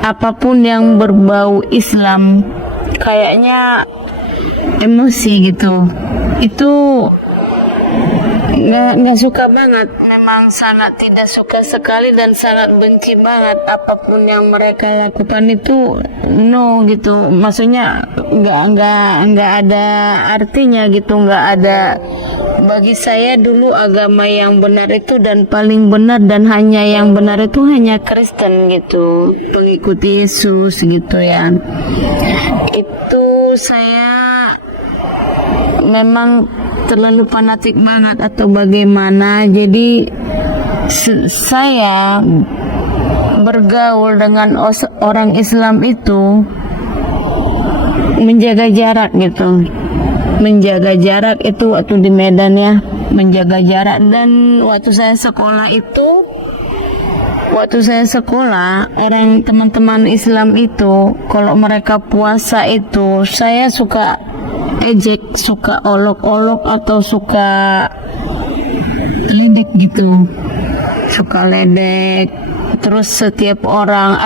apapun yang berbau Islam kayaknya emosi gitu. Itu nggak suka banget, memang sangat tidak suka sekali dan sangat benci banget apapun yang mereka lakukan itu no gitu, maksudnya nggak ada artinya gitu, nggak ada. Bagi saya dulu agama yang benar itu dan paling benar dan hanya yang benar itu hanya Kristen gitu, pengikut Yesus gitu ya. Itu saya memang terlalu fanatik banget atau bagaimana, jadi saya bergaul dengan orang Islam itu menjaga jarak gitu, menjaga jarak itu waktu di Medan ya, menjaga jarak. Dan waktu saya sekolah itu, orang teman-teman Islam itu kalau mereka puasa itu saya suka ejek, suka olok-olok atau suka ledek gitu, suka ledek. Terus setiap orang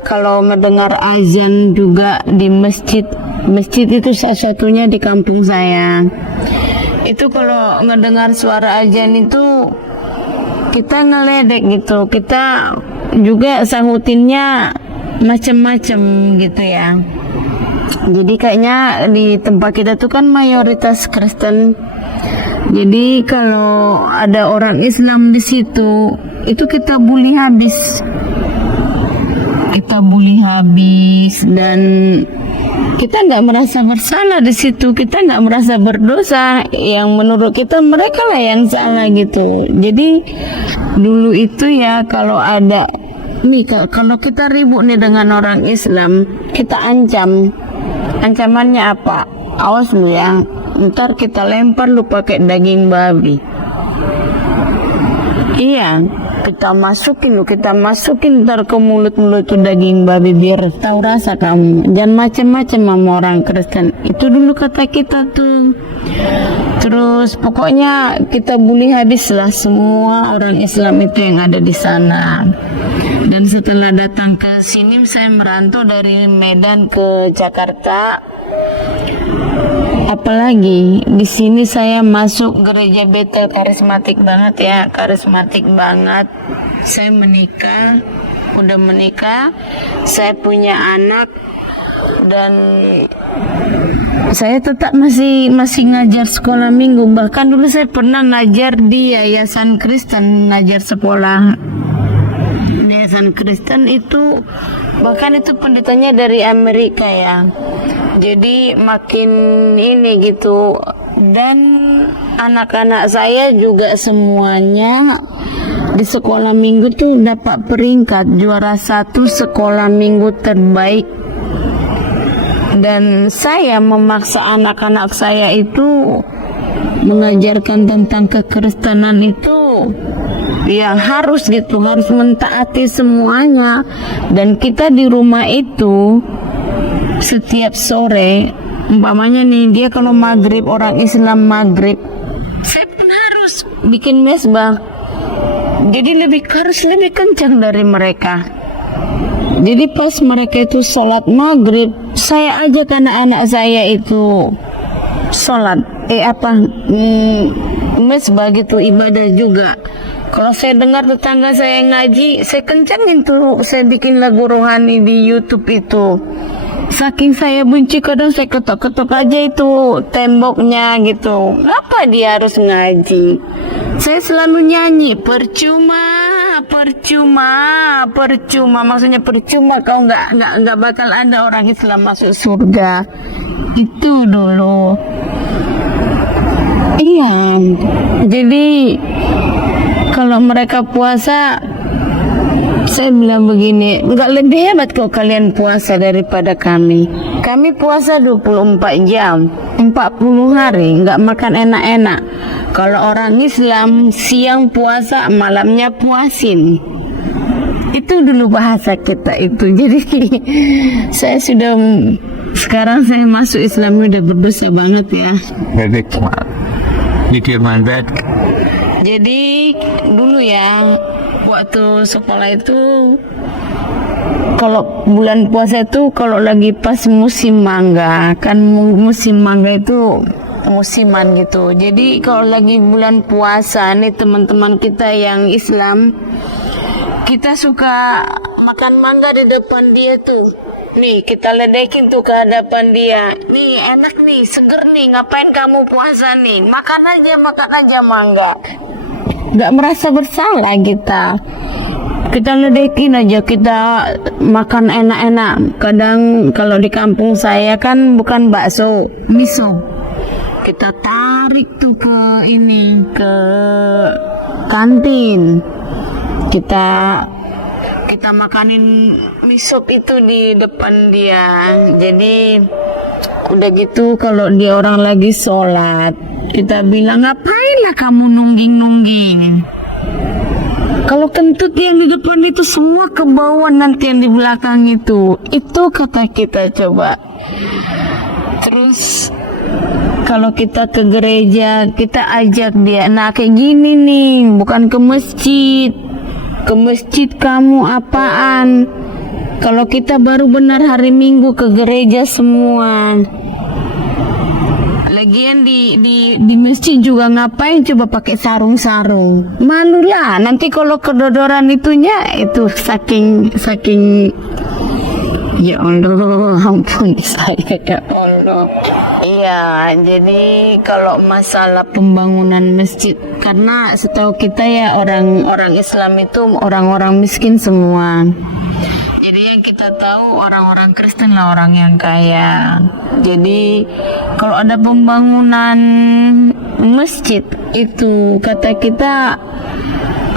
kalau mendengar azan juga di masjid itu satu-satunya di kampung saya. Itu kalau mendengar suara azan itu kita ngeledek gitu, kita juga sahutinnya macam-macam gitu ya. Jadi kayaknya di tempat kita tuh kan mayoritas Kristen. Jadi kalau ada orang Islam di situ, itu kita bully habis. Dan kita nggak merasa bersalah di situ, kita nggak merasa berdosa. Yang menurut kita mereka lah yang salah gitu. Jadi dulu itu ya kalau kita ribut nih dengan orang Islam, kita ancam. Ancamannya apa? Awas lu ya, ntar kita lempar lu pakai daging babi. Iya, kita masukin ntar ke mulut tuh daging babi biar tahu rasa kamu. Jangan macem-macem sama orang Kristen. Itu dulu kata kita tuh. Terus pokoknya kita bully habislah semua orang Islam itu yang ada di sana. Dan setelah datang ke sini, saya merantau dari Medan ke Jakarta. Apalagi di sini saya masuk gereja Betel, karismatik banget ya, karismatik banget. Saya udah menikah, saya punya anak, dan saya tetap masih ngajar sekolah minggu. Bahkan dulu saya pernah ngajar di Yayasan Kristen, ngajar sekolah Yayasan Kristen itu, bahkan itu pendetanya dari Amerika ya. Jadi makin ini gitu. Dan anak-anak saya juga semuanya di sekolah minggu tuh dapat peringkat juara 1 sekolah minggu terbaik. Dan saya memaksa anak-anak saya itu mengajarkan tentang kekristenan itu ya harus mentaati semuanya. Dan kita di rumah itu setiap sore, umpamanya nih dia kalau maghrib, orang Islam maghrib, saya pun harus bikin mesbah. Jadi harus lebih kencang dari mereka. Jadi pas mereka itu sholat maghrib, saya ajak anak-anak saya itu sholat mesbah gitu, ibadah juga. Kalau saya dengar tetangga saya ngaji, saya kencangin tuh, saya bikin lagu rohani di YouTube itu. Saking saya benci, kadang saya ketok-ketok aja itu temboknya gitu. Ngapa dia harus ngaji? Saya selalu nyanyi, percuma. Maksudnya percuma kau nggak bakal ada orang Islam masuk surga. Itu dulu. Iya. Jadi kalau mereka puasa, saya bilang begini, nggak lebih hebat kok kalian puasa daripada kami. Kami puasa 24 jam, 40 hari, nggak makan enak-enak. Kalau orang Islam siang puasa, malamnya puasin. Itu dulu bahasa kita itu. Jadi sekarang saya masuk Islam udah berdosa banget ya. Jadi dulu ya, waktu sekolah itu kalau bulan puasa itu kalau lagi pas musim mangga, kan musim mangga itu musiman gitu. Jadi kalau lagi bulan puasa nih teman-teman kita yang Islam, kita suka makan mangga di depan dia tuh. Nih kita ledekin tuh ke hadapan dia. Nih enak nih, seger nih, ngapain kamu puasa nih? Makan aja mangga. Gak merasa bersalah kita. Kita ledekin aja, kita makan enak-enak. Kadang kalau di kampung saya kan bukan bakso, miso. Kita tarik tuh ke kantin. Kita makanin miso itu di depan dia. Jadi udah gitu kalau dia orang lagi sholat, kita bilang, ngapain lah kamu nungging. Kalau kentut yang di depan itu semua ke bawah, nanti yang di belakang itu kata kita coba. Terus kalau kita ke gereja, kita ajak dia, nah kayak gini nih, bukan ke masjid. Ke masjid kamu apaan? Kalau kita baru benar hari Minggu ke gereja semua. Lagian di masjid juga ngapain coba pakai sarung-sarung? Malu lah, nanti kalau kedodoran itunya itu saking ya Allah, ampun saya ya Allah. Iya, jadi kalau masalah pembangunan masjid, karena setahu kita ya orang Islam itu orang-orang miskin semua. Jadi yang kita tahu orang-orang Kristen lah orang yang kaya. Jadi kalau ada pembangunan masjid itu kata kita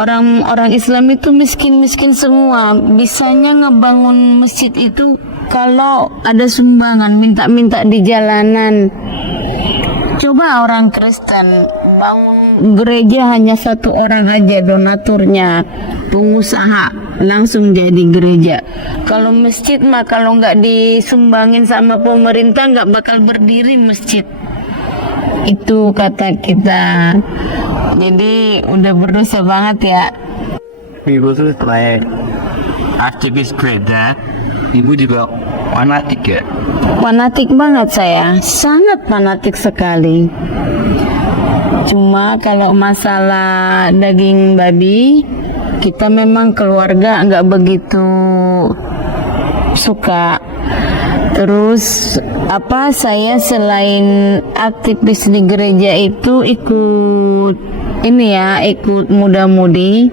orang Islam itu miskin semua. Bisanya ngebangun masjid itu kalau ada sumbangan, minta-minta di jalanan. Coba orang Kristen bangun gereja hanya satu orang aja donaturnya, pengusaha langsung jadi gereja. Kalau masjid mah kalau nggak disumbangin sama pemerintah nggak bakal berdiri masjid. Itu kata kita. Jadi udah berdosa banget ya. Ibu tuh selain aktivis gereja, ibu juga fanatik ya? Fanatik banget saya, sangat fanatik sekali. Cuma kalau masalah daging babi, kita memang keluarga nggak begitu suka. Terus saya selain aktivis di gereja itu ikut muda-mudi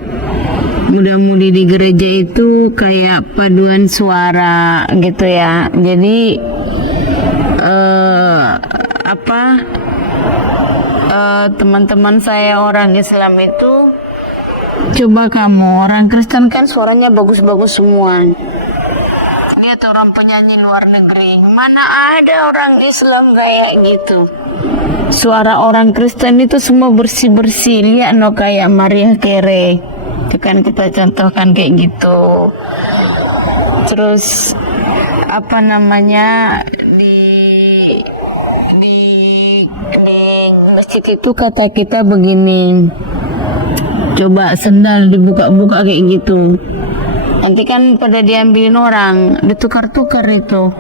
di gereja itu kayak paduan suara gitu ya. Jadi teman-teman saya orang Islam itu, coba kamu orang Kristen kan suaranya bagus-bagus semua. Lihat orang penyanyi luar negeri, mana ada orang Islam kayak gitu. Suara orang Kristen itu semua bersih-bersih. Lihat kayak Maria Carey. Itu kan kita contohkan kayak gitu. Terus di masjid itu kata kita begini, coba sendal dibuka-buka kayak gitu, nanti kan pada diambilin orang, ditukar-tukar itu.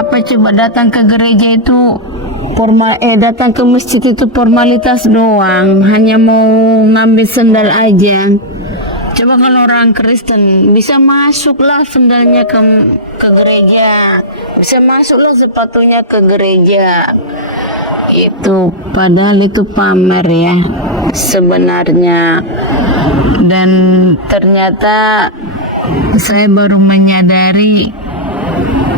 Coba datang ke gereja itu datang ke masjid itu formalitas doang, hanya mau ngambil sendal aja. Coba kalau orang Kristen bisa masuklah sendalnya ke gereja, bisa masuklah sepatunya ke gereja. Itu padahal itu pamer ya sebenarnya. Dan ternyata saya baru menyadari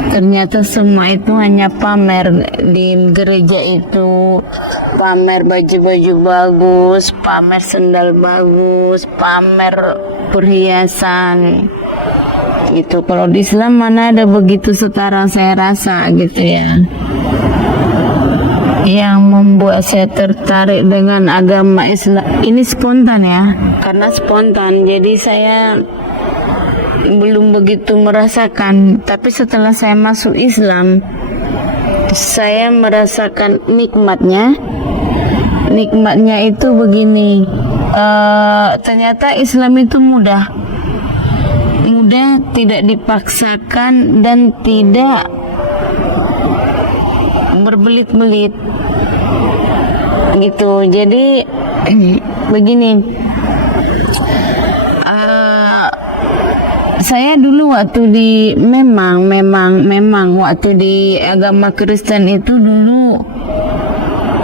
ternyata semua itu hanya pamer. Di gereja itu pamer baju-baju bagus, pamer sendal bagus, pamer perhiasan gitu. Kalau di Islam mana ada begitu sekarang, saya rasa gitu ya. Yang membuat saya tertarik dengan agama Islam ini spontan ya, karena spontan jadi saya belum begitu merasakan, tapi setelah saya masuk Islam saya merasakan nikmatnya itu begini. Ternyata Islam itu mudah mudah, tidak dipaksakan, dan tidak berbelit-belit gitu. Jadi begini, saya dulu waktu di memang waktu di agama Kristen itu dulu,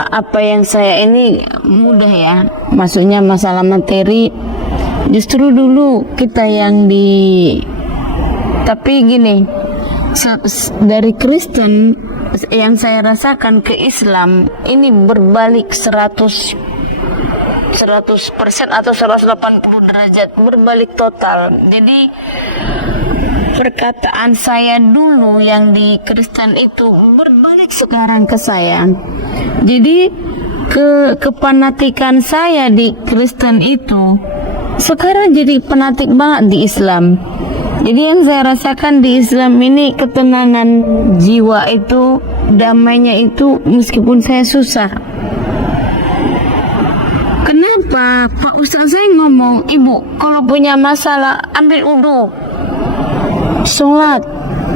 apa yang saya ini mudah ya, maksudnya masalah materi. Justru dulu kita yang tapi gini, dari Kristen yang saya rasakan ke Islam ini berbalik 100% atau 180 derajat, berbalik total. Jadi perkataan saya dulu yang di Kristen itu berbalik sekarang ke saya. Jadi kepanatikan saya di Kristen itu sekarang jadi fanatik banget di Islam. Jadi yang saya rasakan di Islam ini ketenangan jiwa itu, damainya itu, meskipun saya susah. Kenapa Pak Ustaz saya ngomong, ibu kalau punya masalah ambil wudhu, sholat,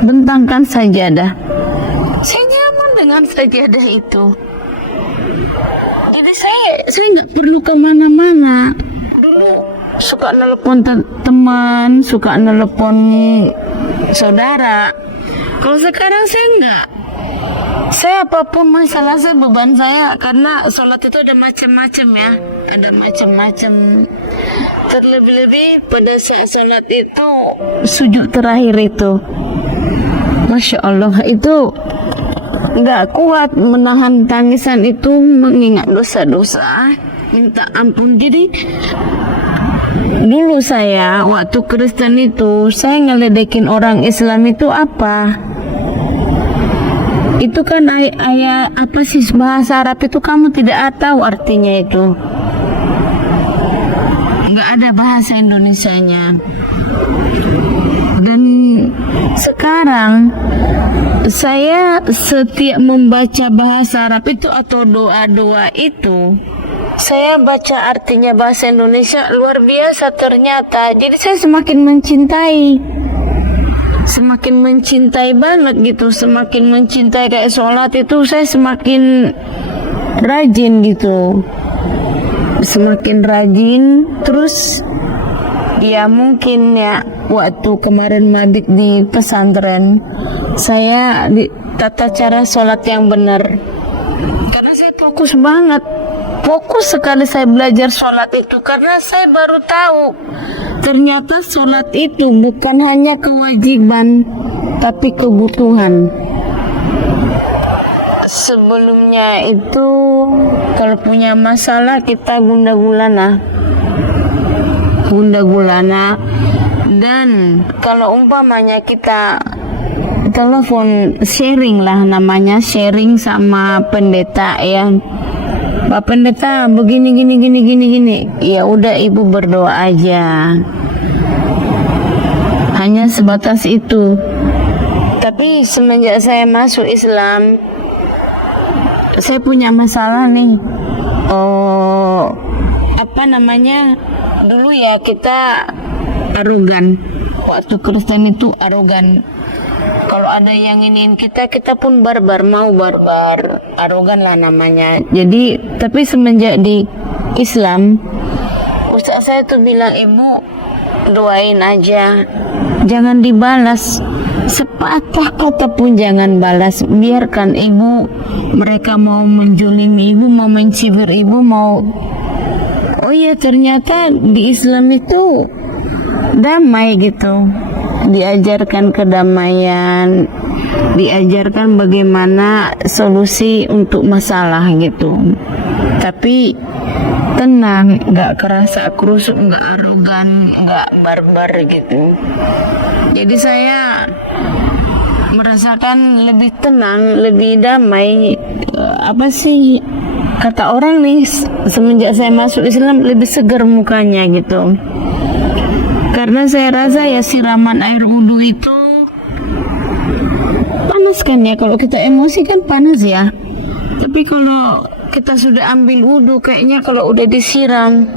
bentangkan sajadah. Saya nyaman dengan sajadah itu. Jadi saya nggak perlu kemana-mana. Suka nelpon teman, suka nelpon saudara. Kalau sekarang saya enggak. Saya apapun masalah saya, beban saya, karena sholat itu ada macam-macam ya, ada macam-macam. Terlebih-lebih pada saat sholat itu, sujud terakhir itu, Masya Allah, itu enggak kuat menahan tangisan itu, mengingat dosa-dosa, minta ampun. Jadi dulu saya waktu Kristen itu, saya ngeledekin orang Islam itu apa? Itu kan ayat apa sih, bahasa Arab itu kamu tidak tahu artinya itu. Nggak ada bahasa Indonesianya. Dan sekarang saya setiap membaca bahasa Arab itu atau doa-doa itu, saya baca artinya bahasa Indonesia, luar biasa ternyata. Jadi saya semakin mencintai banget gitu, semakin mencintai. Kayak sholat itu saya semakin rajin gitu, semakin rajin. Terus ya mungkin ya waktu kemarin mabit di pesantren, saya tata cara sholat yang benar, karena saya fokus sekali saya belajar sholat itu, karena saya baru tahu ternyata sholat itu bukan hanya kewajiban tapi kebutuhan. Sebelumnya itu kalau punya masalah kita gundah gulana, dan kalau umpamanya kita telepon sharing lah, namanya sharing sama pendeta ya, Pak Pendeta begini gini, ya udah ibu berdoa aja, hanya sebatas itu. Tapi semenjak saya masuk Islam, saya punya masalah nih. Dulu ya kita arogan, waktu Kristen itu arogan. Kalau ada yang ingin kita pun barbar, arogan lah namanya. Jadi, tapi semenjak di Islam, ustaz saya tuh bilang, ibu doain aja, jangan dibalas, sepatah kata pun jangan balas. Biarkan ibu, mereka mau menjolimi ibu, mau mencibir ibu, mau. Oh iya, ternyata di Islam itu damai gitu. Diajarkan kedamaian, diajarkan bagaimana solusi untuk masalah gitu. Tapi tenang, nggak kerasa kerusuk, nggak arogan, nggak barbar gitu. Jadi saya merasakan lebih tenang, lebih damai. Apa sih kata orang nih, semenjak saya masuk Islam lebih segar mukanya gitu. Karena saya rasa ya siraman air wudhu itu panas kan ya, kalau kita emosi kan panas ya. Tapi kalau kita sudah ambil wudhu, kayaknya kalau udah disiram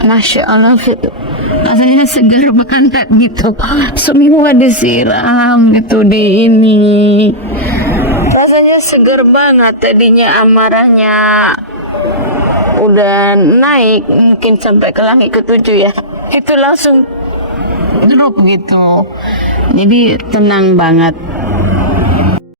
Masya Allah gitu. Rasanya segar banget gitu. Semua disiram gitu di ini. Rasanya segar banget. Tadinya amarahnya udah naik mungkin sampai ke langit ketujuh ya. Itu langsung drop gitu. Jadi tenang banget.